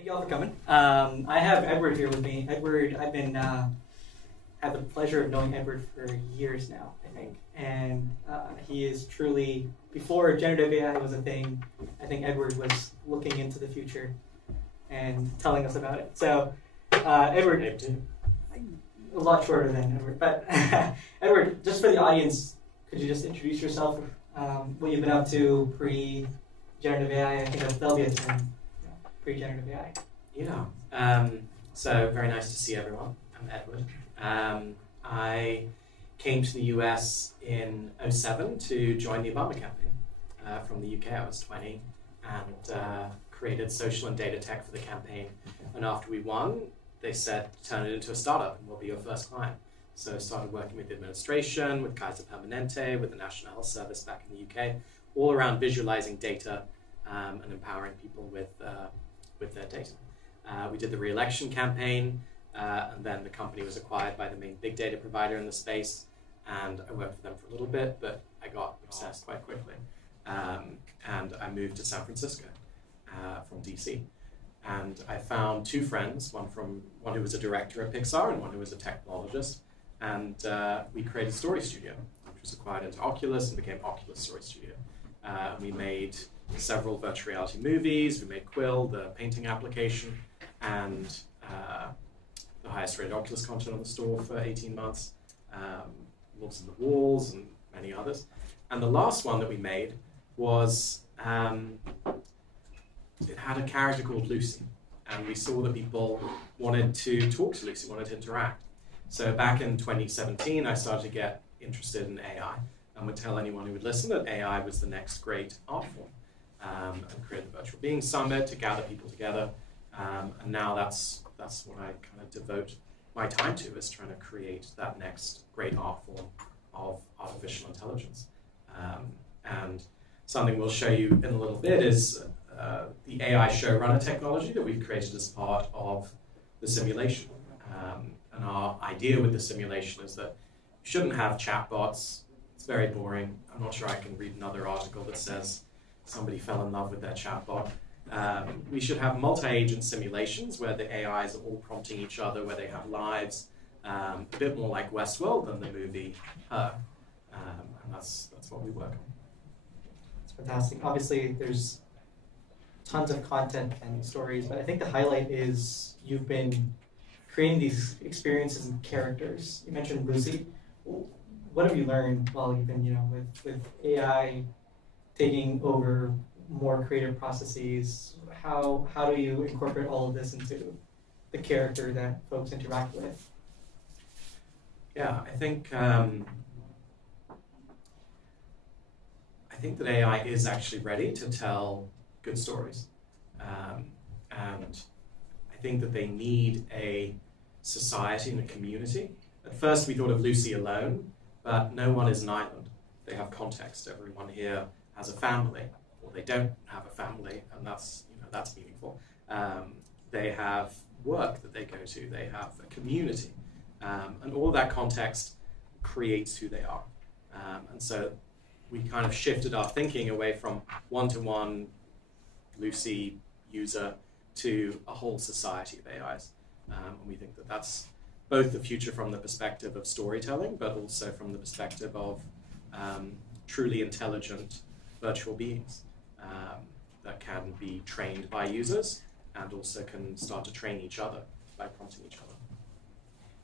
Thank you all for coming. I have Edward here with me. Edward, I've been have the pleasure of knowing Edward for years now, I think, and he is truly, before generative AI was a thing, I think Edward was looking into the future and telling us about it. So, Edward, a lot shorter than Edward, but Edward, just for the audience, could you just introduce yourself, what you've been up to pre-generative AI? I think that'll be a term, pre-generative AI. Yeah, so very nice to see everyone. I'm Edward. I came to the US in '07 to join the Obama campaign from the UK. I was 20 and created social and data tech for the campaign. And after we won, they said, turn it into a startup and we'll be your first client. So I started working with the administration, with Kaiser Permanente, with the National Health Service back in the UK, all around visualizing data and empowering people with their data. We did the re-election campaign, and then the company was acquired by the main big data provider in the space, and I worked with them for a little bit, but I got obsessed quite quickly. And I moved to San Francisco from DC. And I found two friends, one who was a director at Pixar and one who was a technologist, and we created Story Studio, which was acquired into Oculus and became Oculus Story Studio. We made several virtual reality movies. We made Quill, the painting application, and the highest rated Oculus content on the store for 18 months, Wolves in the Walls, and many others. And the last one that we made was, it had a character called Lucy, and we saw that people wanted to talk to Lucy, wanted to interact. So back in 2017, I started to get interested in AI, and would tell anyone who would listen that AI was the next great art form. And create the Virtual Being Summit to gather people together. And now that's what I kind of devote my time to, is trying to create that next great art form of artificial intelligence. And something we'll show you in a little bit is the AI showrunner technology that we've created as part of the simulation. And our idea with the simulation is that you shouldn't have chatbots. It's very boring. I'm not sure I can read another article that says somebody fell in love with their chatbot. We should have multi-agent simulations where the AIs are all prompting each other, where they have lives, a bit more like Westworld than the movie Her. And that's what we work on. It's fantastic. Obviously, there's tons of content and stories, but I think the highlight is you've been creating these experiences and characters. You mentioned Lucy. What have you learned while you've been, with AI taking over more creative processes? How do you incorporate all of this into the character that folks interact with? Yeah, I think that AI is actually ready to tell good stories, and I think that they need a society and a community. At first, we thought of Lucy alone, but no one is an island. They have context. Everyone here has a family, or they don't have a family, and that's meaningful. They have work that they go to. They have a community, and all of that context creates who they are. And so we kind of shifted our thinking away from one-to-one Lucy user to a whole society of AIs. And we think that that's both the future from the perspective of storytelling, but also from the perspective of truly intelligent virtual beings that can be trained by users and also can start to train each other by prompting each other.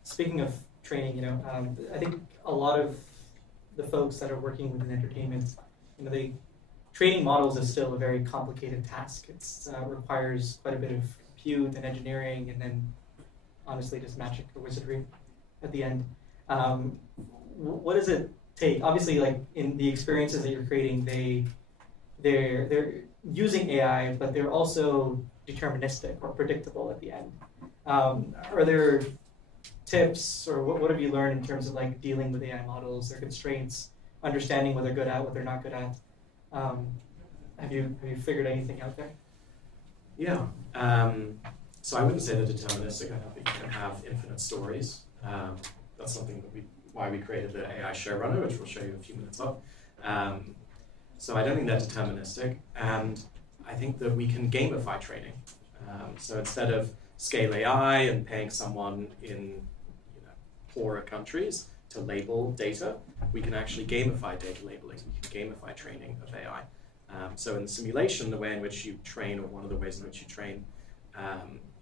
Speaking of training, I think a lot of the folks that are working within entertainment, training models is still a very complicated task. It requires quite a bit of compute and engineering, and then honestly just magic or wizardry at the end. What does it take? Obviously, like in the experiences that you're creating, they're using AI, but they're also deterministic or predictable at the end. Are there tips, or what have you learned in terms of like dealing with AI models, their constraints, understanding what they're good at, what they're not good at? Have you figured anything out there? Yeah. So I wouldn't say they're deterministic. I don't think you can have infinite stories. That's something that why we created the AI showrunner, which we'll show you in a few minutes of. So I don't think they're deterministic, and I think that we can gamify training. So instead of scale AI and paying someone in poorer countries to label data, we can actually gamify data labeling. We can gamify training of AI. So in the simulation, the way in which you train, or one of the ways in which you train,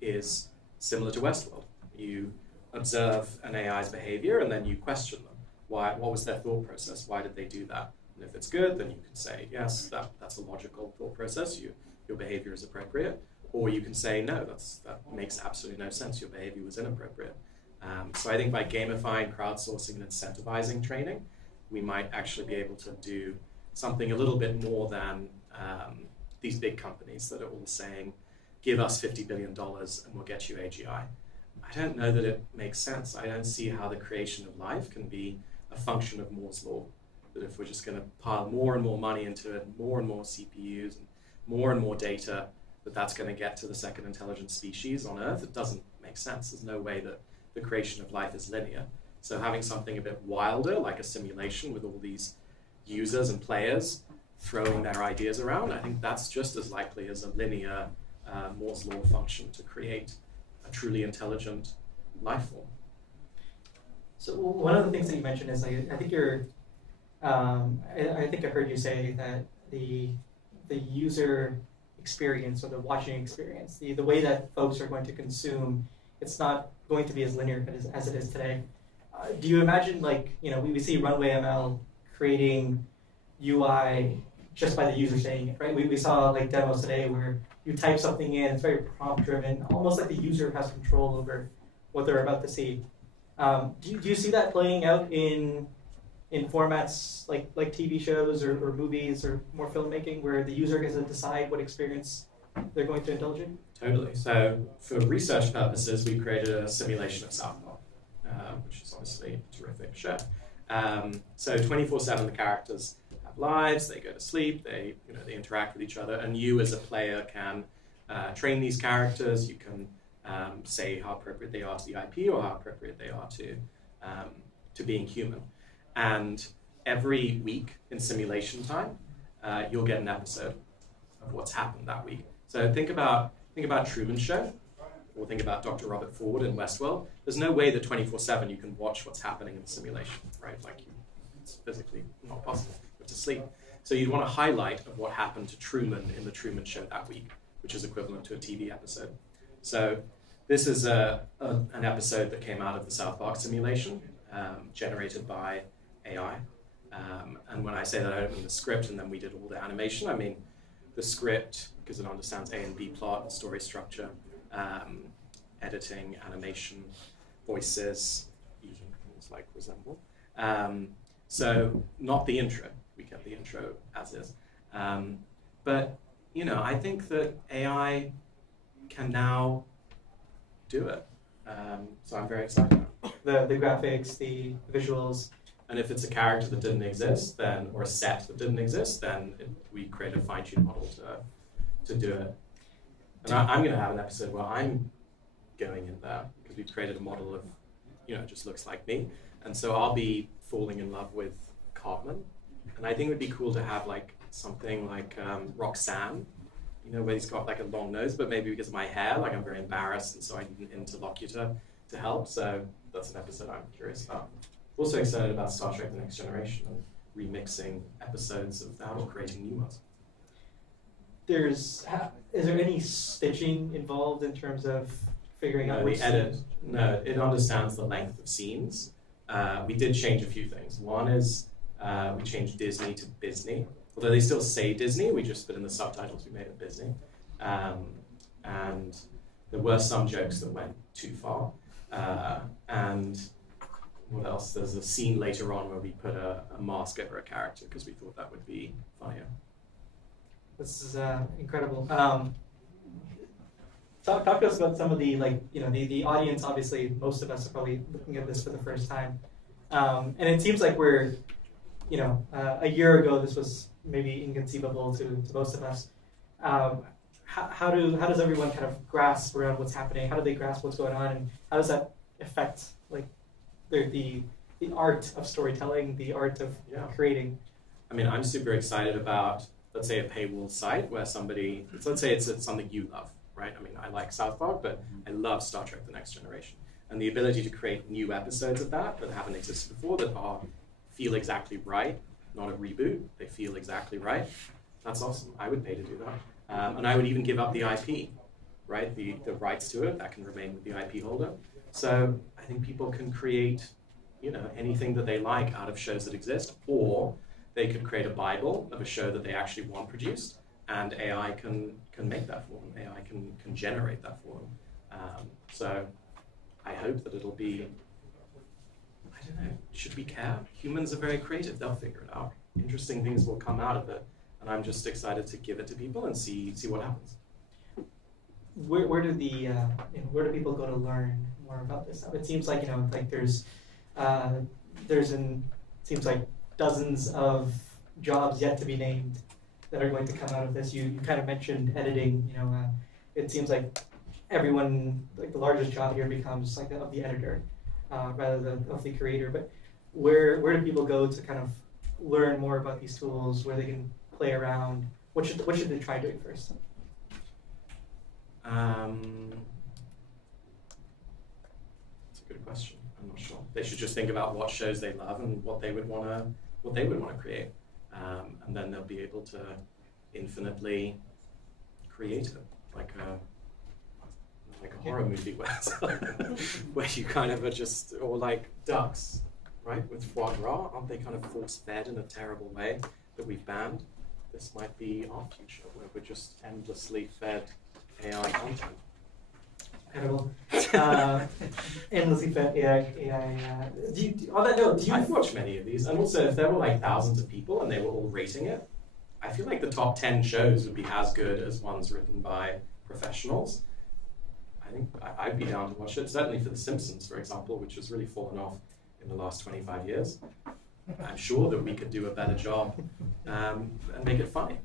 is similar to Westworld. You observe an AI's behavior and then you question them. What was their thought process? Why did they do that? And if it's good, then you can say, yes, that's a logical thought process. Your behavior is appropriate. Or you can say, no, that makes absolutely no sense. Your behavior was inappropriate. So I think by gamifying, crowdsourcing, and incentivizing training, we might actually be able to do something a little bit more than these big companies that are all saying, give us $50 billion and we'll get you AGI. I don't know that it makes sense. I don't see how the creation of life can be a function of Moore's law. That if we're just going to pile more and more money into it, more and more CPUs, and more data, that's going to get to the second intelligent species on Earth. It doesn't make sense. There's no way that the creation of life is linear. So having something a bit wilder, like a simulation with all these users and players throwing their ideas around, I think that's just as likely as a linear Moore's law function to create a truly intelligent life form. So one of the things that you mentioned is, I think you're, I think I heard you say that the user experience, or the watching experience, the way that folks are going to consume, it's not going to be as linear as it is today. Do you imagine, we see Runway ML creating UI just by the user saying it, right? We saw demos today where you type something in, it's very prompt driven, almost like the user has control over what they're about to see. Do you see that playing out in formats like TV shows or movies or more filmmaking, where the user gets to decide what experience they're going to indulge in? Totally. So for research purposes, we created a simulation of South Park, which is obviously a terrific show. So 24/7, the characters have lives, they go to sleep, they interact with each other, and you as a player can train these characters. You can say how appropriate they are to the IP, or how appropriate they are to being human. And every week in simulation time, you'll get an episode of what's happened that week. So think about Truman Show, or think about Dr. Robert Ford in Westworld. There's no way that 24/7 you can watch what's happening in the simulation, right? It's physically not possible. You have to sleep. So you'd want a highlight of what happened to Truman in the Truman Show that week, which is equivalent to a TV episode. So this is an episode that came out of the South Park simulation, generated by AI. And when I say that, I don't mean the script and then we did all the animation. I mean the script, because it understands A and B plot and story structure, editing, animation, voices, using things like Resemble. So not the intro. We kept the intro as is. But I think that AI can now do it. So I'm very excited. The graphics, the visuals. And if it's a character that didn't exist, then, or a set that didn't exist, then we create a fine-tuned model to do it. And I'm going to have an episode where I'm going in there, because we've created a model of, it just looks like me. And so I'll be falling in love with Cartman. And I think it would be cool to have something like Roxanne, where he's got a long nose, but maybe because of my hair, I'm very embarrassed, and so I need an interlocutor to help. So that's an episode I'm curious about. Also excited about Star Trek: The Next Generation and remixing episodes of that or creating new ones. Is there any stitching involved in terms of figuring out which edit? No, it understands the length of scenes. We did change a few things. One is we changed Disney to Bizney. Although they still say Disney, we just put in the subtitles, we made it Bizney. And there were some jokes that went too far. And what else? There's a scene later on where we put a mask over a character because we thought that would be funnier. This is incredible. Talk to us about some of the the audience. Obviously, most of us are probably looking at this for the first time, and it seems like we're, a year ago this was maybe inconceivable to most of us. How does everyone kind of grasp around what's happening? How do they grasp what's going on, and how does that affect the art of storytelling, the art of creating? I mean, I'm super excited about, let's say, a paywall site where somebody, let's say it's something you love, right? I mean, I like South Park, but I love Star Trek: The Next Generation. And the ability to create new episodes of that haven't existed before, that feel exactly right, not a reboot, they feel exactly right. That's awesome. I would pay to do that. And I would even give up the IP, right? The rights to it, that can remain with the IP holder. So I think people can create, you know, anything that they like out of shows that exist, or they could create a Bible of a show that they actually want produced, and AI can make that for them. AI can generate that for them. So I hope that it'll be, I don't know, should we care? Humans are very creative, they'll figure it out. Interesting things will come out of it, and I'm just excited to give it to people and see what happens. Where do people go to learn more about this stuff? It seems like, you know, like seems like dozens of jobs yet to be named that are going to come out of this. You kind of mentioned editing. You know, it seems like everyone, like the largest job here becomes like of the editor rather than of the creator. But where do people go to kind of learn more about these tools, where they can play around? What should they try doing first? That's a good question. I'm not sure. They should just think about what shows they love and what they would want to create, and then they'll be able to infinitely create it, like a horror movie where you kind of are just, or like ducks, right? With foie gras, aren't they kind of force fed in a terrible way that we've banned? This might be our future, where we're just endlessly fed AI content. Incredible. Endlessly fed AI. On that note, I've watched many of these, and also if there were like thousands of people and they were all rating it, I feel like the top 10 shows would be as good as ones written by professionals. I think I'd be down to watch it, certainly for The Simpsons, for example, which has really fallen off in the last 25 years. I'm sure that we could do a better job and make it funny.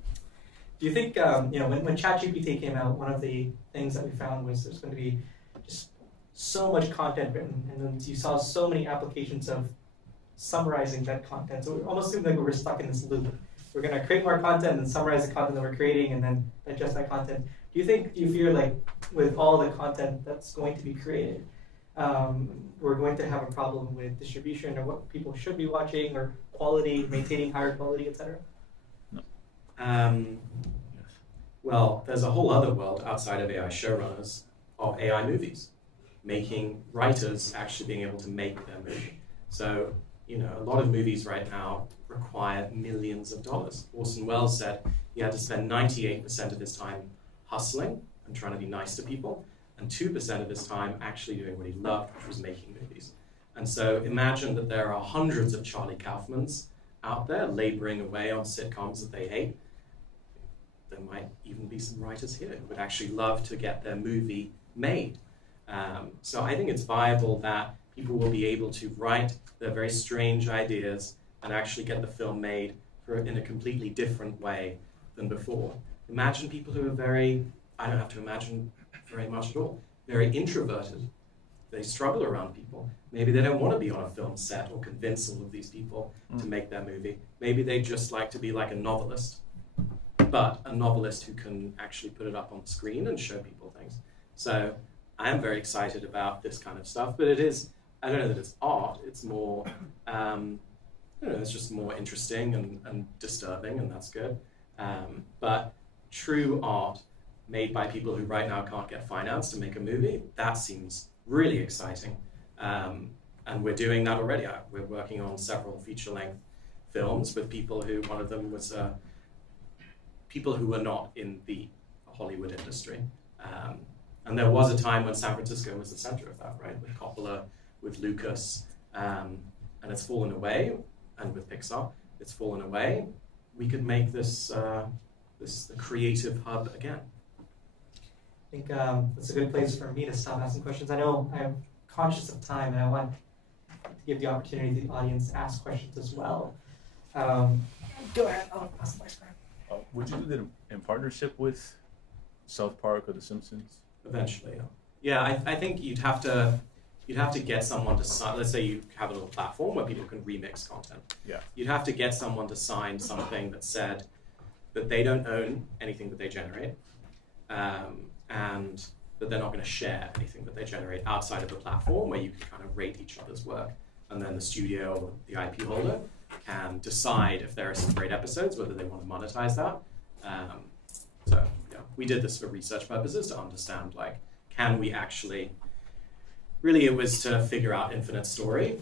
Do you think, when ChatGPT came out, one of the things that we found was there's going to be just so much content written, and then you saw so many applications of summarizing that content. So it almost seemed like we were stuck in this loop. We're going to create more content and summarize the content that we're creating and then digest that content. Do you fear like with all the content that's going to be created, we're going to have a problem with distribution or what people should be watching or quality, maintaining higher quality, etc.? Well, there's a whole other world outside of AI showrunners of AI movies, making writers actually being able to make their movie. So, a lot of movies right now require millions of dollars. Orson Welles said he had to spend 98% of his time hustling and trying to be nice to people, and 2% of his time actually doing what he loved, which was making movies. And so imagine that there are hundreds of Charlie Kaufmans out there laboring away on sitcoms that they hate. There might even be some writers here who would actually love to get their movie made. So I think it's viable that people will be able to write their very strange ideas and actually get the film made in a completely different way than before. Imagine people who are I don't have to imagine very much at all, very introverted. They struggle around people. Maybe they don't want to be on a film set or convince all of these people to make their movie. Maybe they just like to be like a novelist, but a novelist who can actually put it up on the screen and show people things. So I am very excited about this kind of stuff, but I don't know that it's art, it's more, it's just more interesting and disturbing, and that's good. But true art made by people who right now can't get finance to make a movie, that seems really exciting. And we're doing that already. We're working on several feature-length films with people who, one of them was people who were not in the Hollywood industry. And there was a time when San Francisco was the center of that, right? With Coppola, with Lucas, and it's fallen away, and with Pixar, it's fallen away. We could make this the creative hub again. I think that's a good place for me to stop asking questions. I know I'm conscious of time, and I want to give the opportunity to the audience to ask questions as well. Go ahead. I'll ask the question. Would you do that in partnership with South Park or The Simpsons? Eventually, yeah. I think you'd have to get someone to sign. Let's say you have a little platform where people can remix content. Yeah. You'd have to get someone to sign something that said that they don't own anything that they generate, but they're not going to share anything that they generate outside of the platform where you can kind of rate each other's work. And then the studio or the IP holder can decide if there are some great episodes, whether they want to monetize that. So yeah, we did this for research purposes to understand, like, can we actually, really it was to figure out infinite story,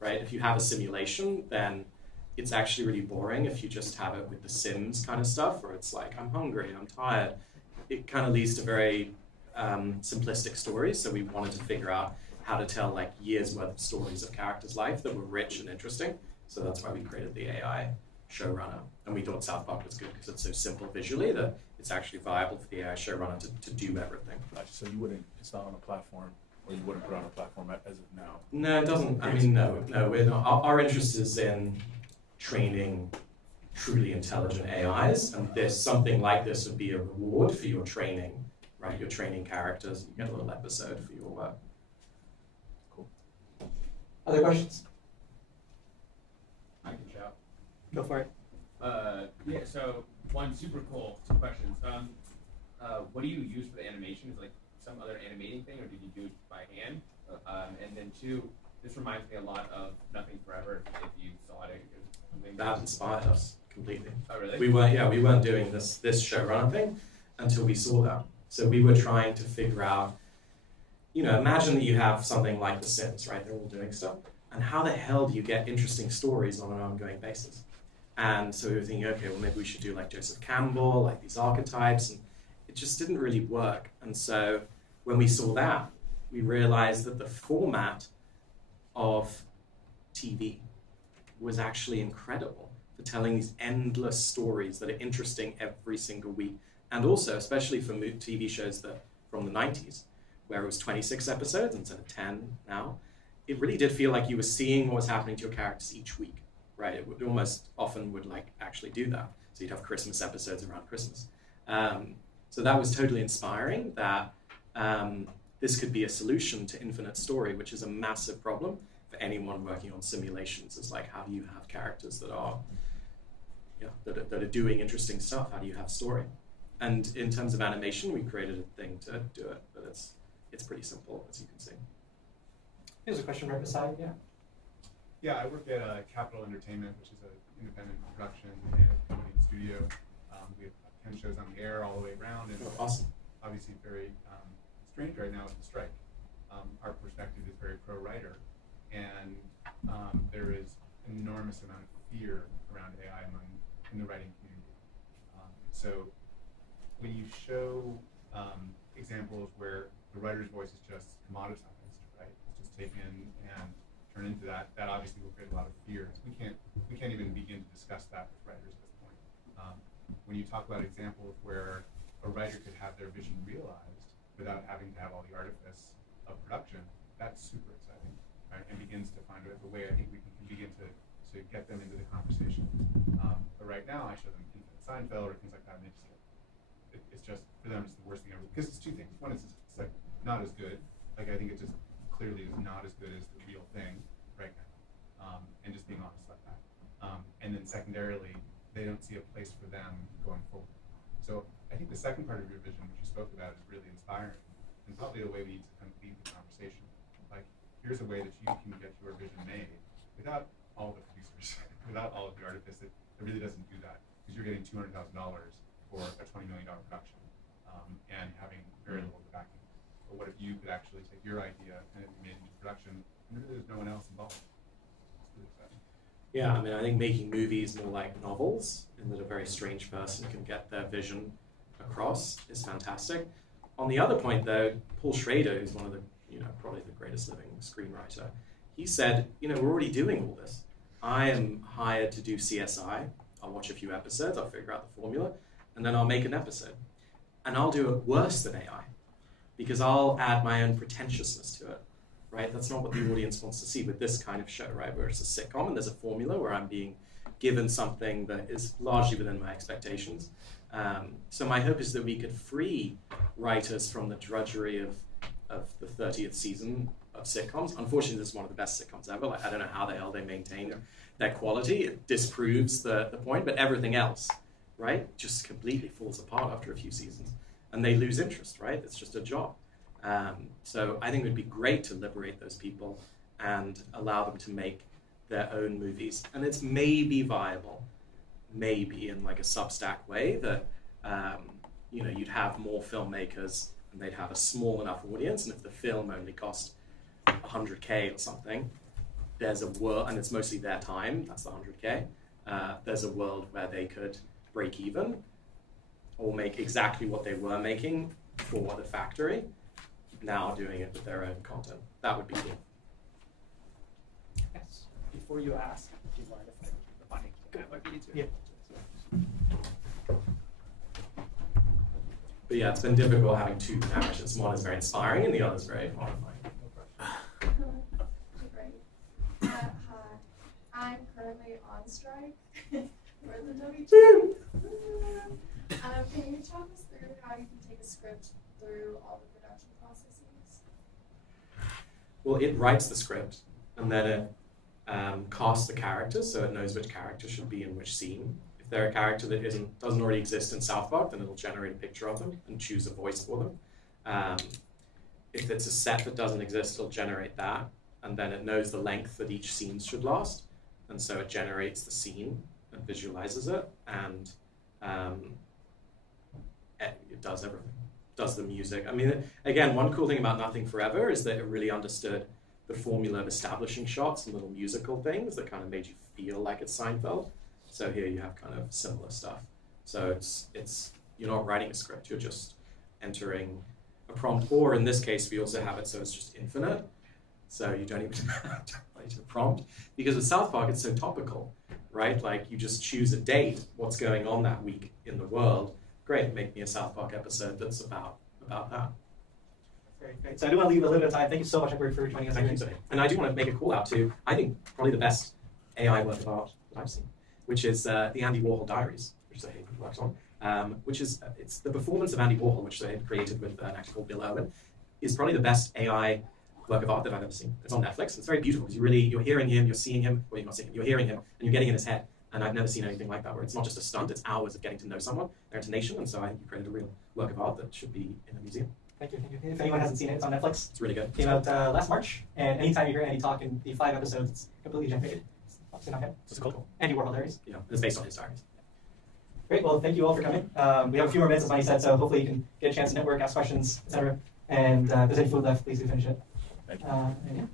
right? If you have a simulation, then it's actually really boring if you just have it with the Sims kind of stuff, where it's like, I'm hungry, I'm tired. It kind of leads to very simplistic stories. So we wanted to figure out how to tell like years worth of stories of characters' life that were rich and interesting. So that's why we created the AI showrunner. And we thought South Park was good because it's so simple visually that it's actually viable for the AI showrunner to do everything. So you wouldn't, it's not on a platform, or you wouldn't put it on a platform as of now? No, it doesn't. I mean, no, we're not. Our interest is in training truly intelligent AIs, and something like this would be a reward for your training, right? You're training characters, you get a little episode for your work. Cool. Other questions? I can shout. Go for it. Yeah, so one, super cool, two questions. What do you use for the animation? Is it like some other animating thing, or did you do it by hand? And then two, this reminds me a lot of Nothing Forever, if you saw it. That inspired us completely. Oh, really? We weren't doing this showrunner thing until we saw that. So we were trying to figure out, imagine that you have something like The Sims, right? They're all doing stuff. And how the hell do you get interesting stories on an ongoing basis? And so we were thinking, okay, well, maybe we should do like Joseph Campbell, like these archetypes, and it just didn't really work. And so when we saw that, we realized that the format of TV was actually incredible for telling these endless stories that are interesting every single week. And also, especially for TV shows that from the 90s, where it was 26 episodes instead of 10 now, it really did feel like you were seeing what was happening to your characters each week, right? It would almost often would like actually do that. So you'd have Christmas episodes around Christmas. So that was totally inspiring that this could be a solution to infinite story, which is a massive problem for anyone working on simulations. It's like, how do you have characters that are doing interesting stuff? How do you have story? And in terms of animation, we created a thing to do it, but it's pretty simple, as you can see. Here's a question right beside, yeah. Yeah, I work at Capital Entertainment, which is an independent production and company and studio. We have 10 shows on the air all the way around, and awesome. Obviously very strange right now with the strike. Our perspective is very pro-writer, and there is an enormous amount of fear around AI in the writing community. So when you show examples where the writer's voice is just commoditized, right? It's just taken and turned into that obviously will create a lot of fear. We can't even begin to discuss that with writers at this point. When you talk about examples where a writer could have their vision realized without having to have all the artifice of production, that's super exciting, right? And begins to find a way I think we can begin to get them into the conversation. But right now I show them Infinite Seinfeld or things like that, and they just it's just, for them, it's the worst thing ever. Because it's two things. One is it's like not as good. Like I think it just clearly is not as good as the real thing right now. And just being honest about that. And then secondarily, they don't see a place for them going forward. So I think the second part of your vision, which you spoke about, is really inspiring. And probably the way we need to kind of lead the conversation. Like, here's a way that you can get your vision made without all the producers, without all of the artifice. It really doesn't do that. Because you're getting $200,000 for a $20 million production and having very little backing. But what if you could actually take your idea and it be made into production and really there's no one else involved? It's really exciting. Yeah, I mean, I think making movies more like novels, in that a very strange person can get their vision across, is fantastic. On the other point, though, Paul Schrader, who's one of the, probably the greatest living screenwriter, he said, we're already doing all this. I am hired to do CSI. I'll watch a few episodes, I'll figure out the formula, and then I'll make an episode. And I'll do it worse than AI, because I'll add my own pretentiousness to it, right? That's not what the audience wants to see with this kind of show, right? Where it's a sitcom and there's a formula where I'm being given something that is largely within my expectations. So my hope is that we could free writers from the drudgery of the 30th season of sitcoms. Unfortunately, this is one of the best sitcoms ever. Like, I don't know how the hell they maintain their quality. It disproves the point, but everything else, right, just completely falls apart after a few seasons. and they lose interest, right? It's just a job. So I think it would be great to liberate those people and allow them to make their own movies. And it's maybe viable, maybe in like a Substack way that you know, you'd have more filmmakers and they'd have a small enough audience, and if the film only cost 100K or something, there's a world, and it's mostly their time, that's the 100K, there's a world where they could break even or make exactly what they were making for the factory, now doing it with their own content. That would be cool. Yes. Before you ask, do you mind if I keep the mic? Good. I might need to. Yeah. But yeah, it's been difficult having two narratives. One is very inspiring and the other is very horrifying. Great. Hi. I'm currently on strike for the W2. Can you talk us through how you can take a script through all the production processes? Well, it writes the script, and then it casts the characters, so it knows which character should be in which scene. If they're a character that doesn't already exist in South Park, then it'll generate a picture of them and choose a voice for them. If it's a set that doesn't exist, it'll generate that, and then it knows the length that each scene should last, and so it generates the scene and visualizes it, and it does everything. Does the music. I mean, again, one cool thing about Nothing Forever is that it really understood the formula of establishing shots and little musical things that kind of made you feel like it's Seinfeld. So here you have kind of similar stuff. So it's you're not writing a script, you're just entering a prompt, or in this case, we also have it so it's just infinite. So you don't even have to write a prompt. Because with South Park, it's so topical, right? Like you just choose a date, what's going on that week in the world. Great, make me a South Park episode that's about that. Very great. So I do want to leave a little bit of time. Thank you so much, Edward, for joining us. Thank you, Zoe. And I do want to make a call out to, I think, probably the best AI work of art that I've seen, which is the Andy Warhol Diaries, which Zohaib works on, which is, it's the performance of Andy Warhol, which Zohaib created with an actor called Bill Irwin, is probably the best AI work of art that I've ever seen. It's on Netflix. It's very beautiful because you're hearing him, you're seeing him, well, you're not seeing him, you're hearing him, and you're getting in his head. And I've never seen anything like that, where it's not just a stunt, it's hours of getting to know someone, their intonation, and so I think you created a real work of art that should be in a museum. Thank you. If anyone hasn't seen it, it's on Netflix. It's really good. It came out last March, and anytime you hear Andy talk in the 5 episodes, it's completely generated. It's on him. It's cool. Andy Warhol Diaries. Yeah, it's based on his diaries. Great. Well, thank you all for coming. We have a few more minutes, as Manny said, so hopefully you can get a chance to network, ask questions, etc. And if there's any food left, please do finish it. Thank you. And yeah.